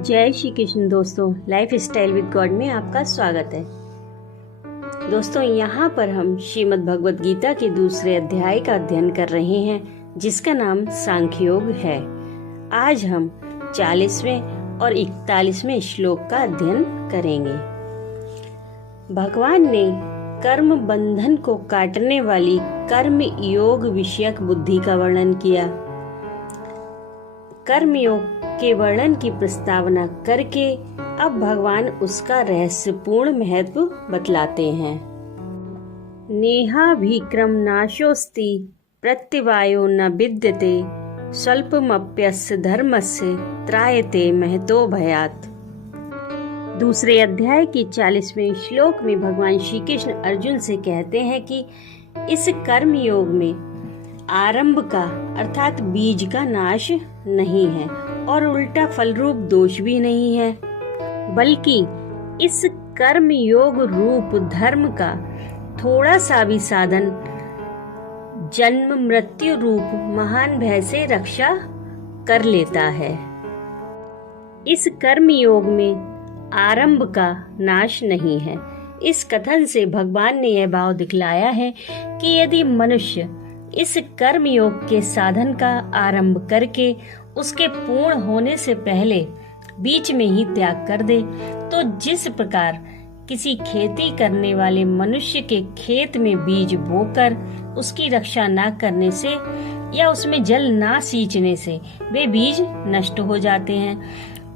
जय श्री कृष्ण दोस्तों, life style with God में आपका स्वागत है। दोस्तों, यहाँ पर हम श्रीमद् भगवद गीता के दूसरे अध्याय का अध्ययन कर रहे हैं, जिसका नाम सांख्य योग है। आज हम 40वें और 41वें श्लोक का अध्ययन करेंगे। भगवान ने कर्म बंधन को काटने वाली कर्म योग विषयक बुद्धि का वर्णन किया। कर्म योग के वर्णन की प्रस्तावना करके अब भगवान उसका रहस्यपूर्ण महत्व बतलाते हैं। नेहाभिक्रम नाशोस्ति प्रत्यवायो न विद्यते स्वल्पमप्यस्य धर्मस्य त्रायते महतो भयात्। दूसरे अध्याय के 40वें श्लोक में भगवान श्री कृष्ण अर्जुन से कहते हैं कि इस कर्म योग में आरंभ का अर्थात बीज का नाश नहीं है और उल्टा फल रूप दोष भी नहीं है, बल्कि इस कर्म योग रूप धर्म का थोड़ा सा भी साधन जन्म मृत्यु रूप महान भय से रक्षा कर लेता है। इस कर्म योग में आरंभ का नाश नहीं है। इस कथन से भगवान ने यह भाव दिखलाया है कि यदि मनुष्य इस कर्म योग के साधन का आरंभ करके उसके पूर्ण होने से पहले बीच में ही त्याग कर दे, तो जिस प्रकार किसी खेती करने वाले मनुष्य के खेत में बीज बोकर उसकी रक्षा न करने से या उसमें जल ना सींचने से वे बीज नष्ट हो जाते हैं,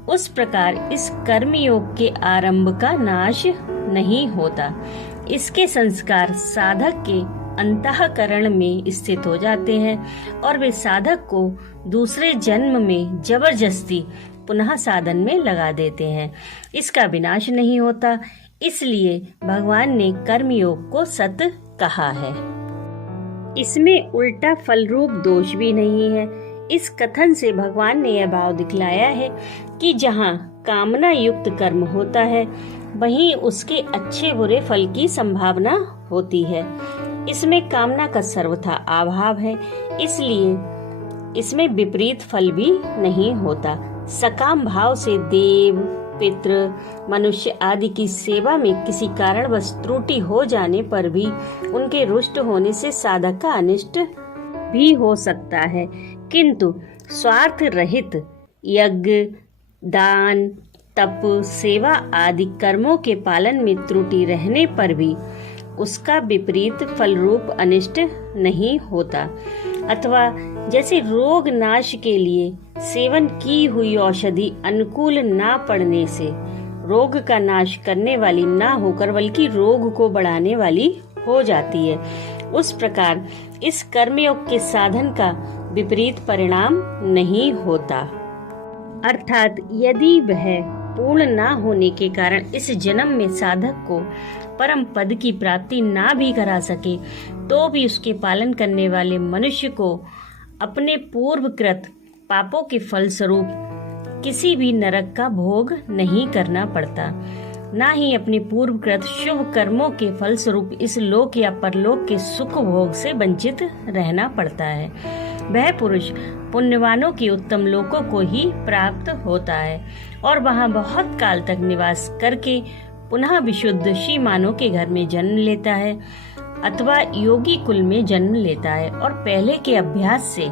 उस प्रकार इस कर्म योग के आरंभ का नाश नहीं होता। इसके संस्कार साधक के अंतःकरण में स्थित हो जाते हैं और वे साधक को दूसरे जन्म में जबरदस्ती पुनः साधन में लगा देते हैं। इसका विनाश नहीं होता, इसलिए भगवान ने कर्म योग को सत कहा है। इसमें उल्टा फल रूप दोष भी नहीं है। इस कथन से भगवान ने यह भाव दिखलाया है कि जहाँ कामना युक्त कर्म होता है, वहीं उसके अच्छे बुरे फल की संभावना होती है। इसमें कामना का सर्वथा अभाव है, इसलिए इसमें विपरीत फल भी नहीं होता। सकाम भाव से देव, पितृ, मनुष्य आदि की सेवा में किसी कारणवश त्रुटि हो जाने पर भी उनके रुष्ट होने से साधक का अनिष्ट भी हो सकता है, किंतु स्वार्थ रहित यज्ञ, दान, तप, सेवा आदि कर्मों के पालन में त्रुटि रहने पर भी उसका विपरीत फल रूप अनिष्ट नहीं होता। अथवा जैसे रोग नाश के लिए सेवन की हुई औषधि अनुकूल ना पड़ने से रोग का नाश करने वाली ना होकर बल्कि रोग को बढ़ाने वाली हो जाती है, उस प्रकार इस कर्मयोग के साधन का विपरीत परिणाम नहीं होता। अर्थात यदि वह पूर्ण ना होने के कारण इस जन्म में साधक को परम पद की प्राप्ति ना भी करा सके, तो भी उसके पालन करने वाले मनुष्य को अपने पूर्वकृत पापों के फल स्वरूप किसी भी नरक का भोग नहीं करना पड़ता, ना ही अपने पूर्वकृत शुभ कर्मों के फल स्वरूप इस लोक या परलोक के सुख भोग से वंचित रहना पड़ता है। वह पुरुष पुण्यवानों के उत्तम लोकों को ही प्राप्त होता है और वहाँ बहुत काल तक निवास करके पुनः विशुद्ध श्रीमानों के घर में जन्म लेता है अथवा योगी कुल में जन्म लेता है और पहले के अभ्यास से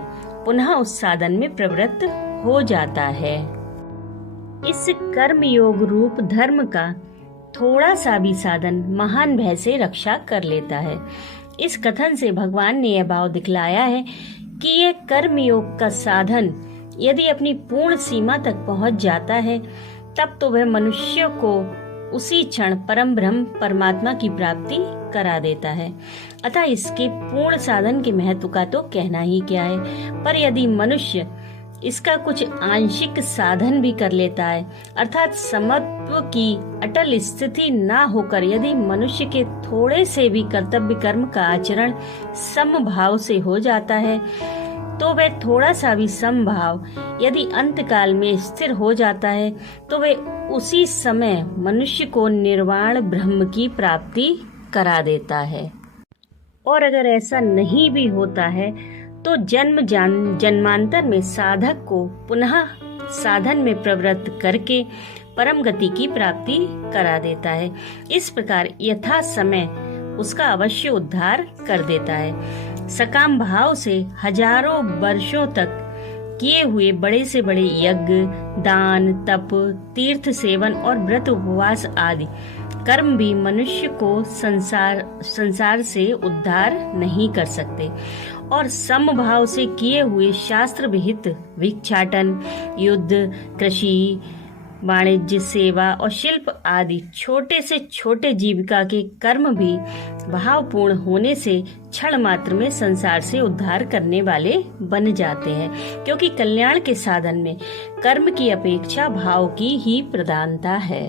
पुनः उस साधन में प्रवृत्त हो जाता है। इस कर्म योग रूप धर्म का थोड़ा सा भी साधन महान भय से रक्षा कर लेता है। इस कथन से भगवान ने यह भाव दिखलाया है कि यह कर्म योग का साधन यदि अपनी पूर्ण सीमा तक पहुंच जाता है, तब तो वह मनुष्य को उसी क्षण परम ब्रह्म परमात्मा की प्राप्ति करा देता है। अतः इसके पूर्ण साधन के महत्व का तो कहना ही क्या है। पर यदि मनुष्य इसका कुछ आंशिक साधन भी कर लेता है, अर्थात समत्व की अटल स्थिति ना होकर यदि मनुष्य के थोड़े से भी कर्तव्य कर्म का आचरण समभाव से हो जाता है, तो वह थोड़ा सा भी समभाव यदि अंत काल में स्थिर हो जाता है, तो वह उसी समय मनुष्य को निर्वाण ब्रह्म की प्राप्ति करा देता है। और अगर ऐसा नहीं भी होता है, तो जन्मांतर में साधक को पुनः साधन में प्रवृत्त करके परम गति की प्राप्ति करा देता है। इस प्रकार यथा समय उसका अवश्य उद्धार कर देता है। सकाम भाव से हजारों वर्षों तक किए हुए बड़े से बड़े यज्ञ, दान, तप, तीर्थ सेवन और व्रत उपवास आदि कर्म भी मनुष्य को संसार से उद्धार नहीं कर सकते, और समभाव से किए हुए शास्त्र विहित भिक्षाटन, युद्ध, कृषि, वाणिज्य, सेवा और शिल्प आदि छोटे से छोटे जीविका के कर्म भी भावपूर्ण होने से क्षण मात्र में संसार से उद्धार करने वाले बन जाते हैं, क्योंकि कल्याण के साधन में कर्म की अपेक्षा भाव की ही प्रधानता है।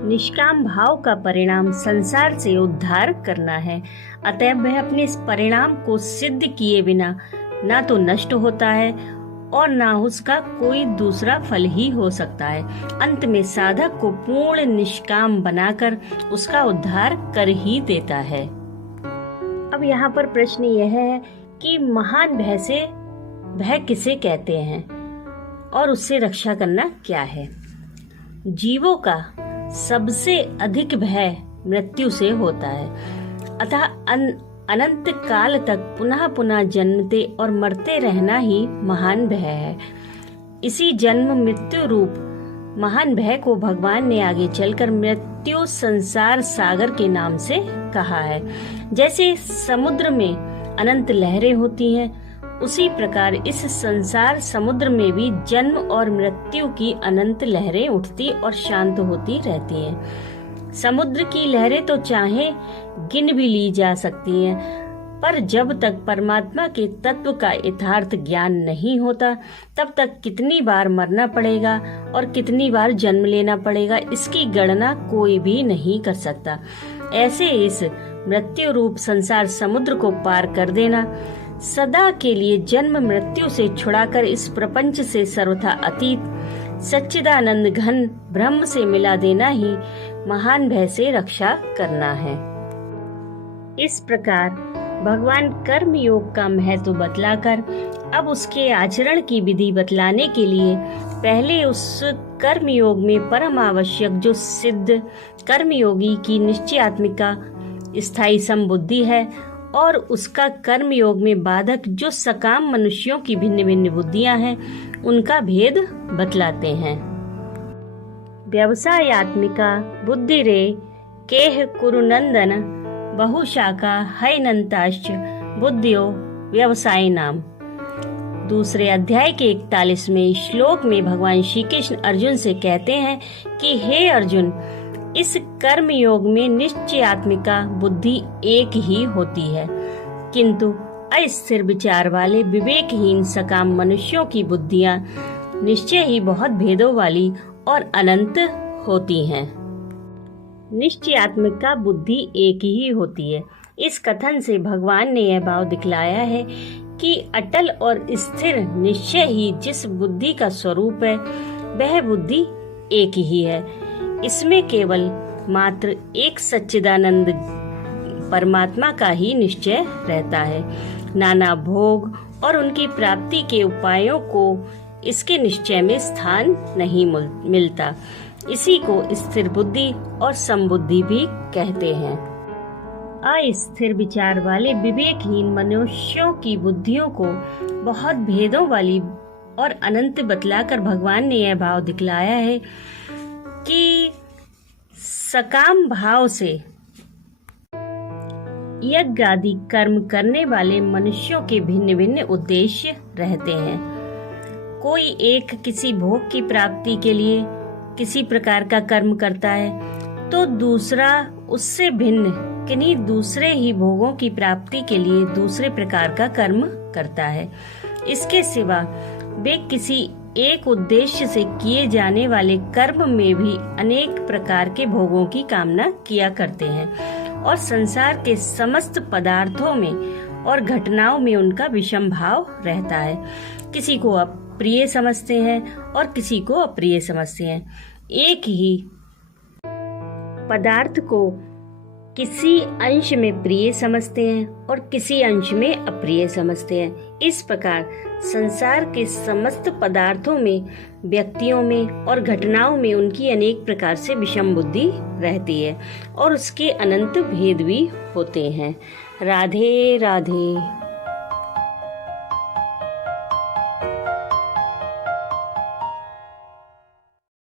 निष्काम भाव का परिणाम संसार से उद्धार करना है, अतः वह अपने इस परिणाम को सिद्ध किए बिना ना तो नष्ट होता है और ना उसका कोई दूसरा फल ही हो सकता है। अंत में साधक को पूर्ण निष्काम बनाकर उसका उद्धार कर ही देता है। अब यहाँ पर प्रश्न यह है कि महान भय किसे कहते हैं और उससे रक्षा करना क्या है। जीवों का सबसे अधिक भय मृत्यु से होता है, अतः अनंत काल तक पुनः पुनः जन्मते और मरते रहना ही महान भय है। इसी जन्म मृत्यु रूप महान भय को भगवान ने आगे चलकर मृत्यु संसार सागर के नाम से कहा है। जैसे समुद्र में अनंत लहरें होती हैं, उसी प्रकार इस संसार समुद्र में भी जन्म और मृत्यु की अनंत लहरें उठती और शांत होती रहती हैं। समुद्र की लहरें तो चाहे गिन भी ली जा सकती हैं, पर जब तक परमात्मा के तत्व का यथार्थ ज्ञान नहीं होता, तब तक कितनी बार मरना पड़ेगा और कितनी बार जन्म लेना पड़ेगा, इसकी गणना कोई भी नहीं कर सकता। ऐसे इस मृत्यु रूप संसार समुद्र को पार कर देना, सदा के लिए जन्म मृत्यु से छुड़ाकर इस प्रपंच से सर्वथा अतीत सच्चिदानंद घन ब्रह्म से मिला देना ही महान भय से रक्षा करना है। इस प्रकार भगवान कर्म योग का महत्व बतलाकर अब उसके आचरण की विधि बतलाने के लिए पहले उस कर्म योग में परम आवश्यक जो सिद्ध कर्मयोगी की निश्चयात्मिका स्थायी समबुद्धि है और उसका कर्म योग में बाधक जो सकाम मनुष्यों की भिन्न भिन्न बुद्धियां हैं, उनका भेद बतलाते हैं। व्यवसायत्मिका बुद्धि रे केह कुरुनंदन बहुशाखा हैनंताश्च बुद्धियो व्यवसाय नाम। दूसरे अध्याय के 41वें श्लोक में भगवान श्री कृष्ण अर्जुन से कहते हैं कि हे अर्जुन, इस कर्म योग में निश्चयात्मिका बुद्धि एक ही होती है, किंतु अस्थिर विचार वाले विवेकहीन सकाम मनुष्यों की बुद्धियां निश्चय ही बहुत भेदों वाली और अनंत होती हैं। निश्चयात्मिका बुद्धि एक ही होती है। इस कथन से भगवान ने यह भाव दिखलाया है कि अटल और स्थिर निश्चय ही जिस बुद्धि का स्वरूप है, वह बुद्धि एक ही है। इसमें केवल मात्र एक सच्चिदानंद परमात्मा का ही निश्चय रहता है। नाना भोग और उनकी प्राप्ति के उपायों को इसके निश्चय में स्थान नहीं मिलता। इसी को स्थिर बुद्धि और समबुद्धि भी कहते हैं। अस्थिर विचार वाले विवेकहीन मनुष्यों की बुद्धियों को बहुत भेदों वाली और अनंत बतलाकर भगवान ने यह भाव दिखलाया है कि सकाम भाव से यज्ञ आदि कर्म करने वाले मनुष्यों के भिन्न भिन्न उद्देश्य रहते हैं। कोई एक किसी भोग की प्राप्ति के लिए किसी प्रकार का कर्म करता है, तो दूसरा उससे भिन्न किन्हीं दूसरे ही भोगों की प्राप्ति के लिए दूसरे प्रकार का कर्म करता है। इसके सिवा वे किसी एक उद्देश्य से किए जाने वाले कर्म में भी अनेक प्रकार के भोगों की कामना किया करते हैं और संसार के समस्त पदार्थों में और घटनाओं में उनका विषम भाव रहता है। किसी को अप्रिय समझते हैं और किसी को अप्रिय समझते हैं। एक ही पदार्थ को किसी अंश में प्रिय समझते हैं और किसी अंश में अप्रिय समझते हैं। इस प्रकार संसार के समस्त पदार्थों में, व्यक्तियों में और घटनाओं में उनकी अनेक प्रकार से विषम बुद्धि रहती है और उसके अनंत भेद भी होते हैं। राधे राधे।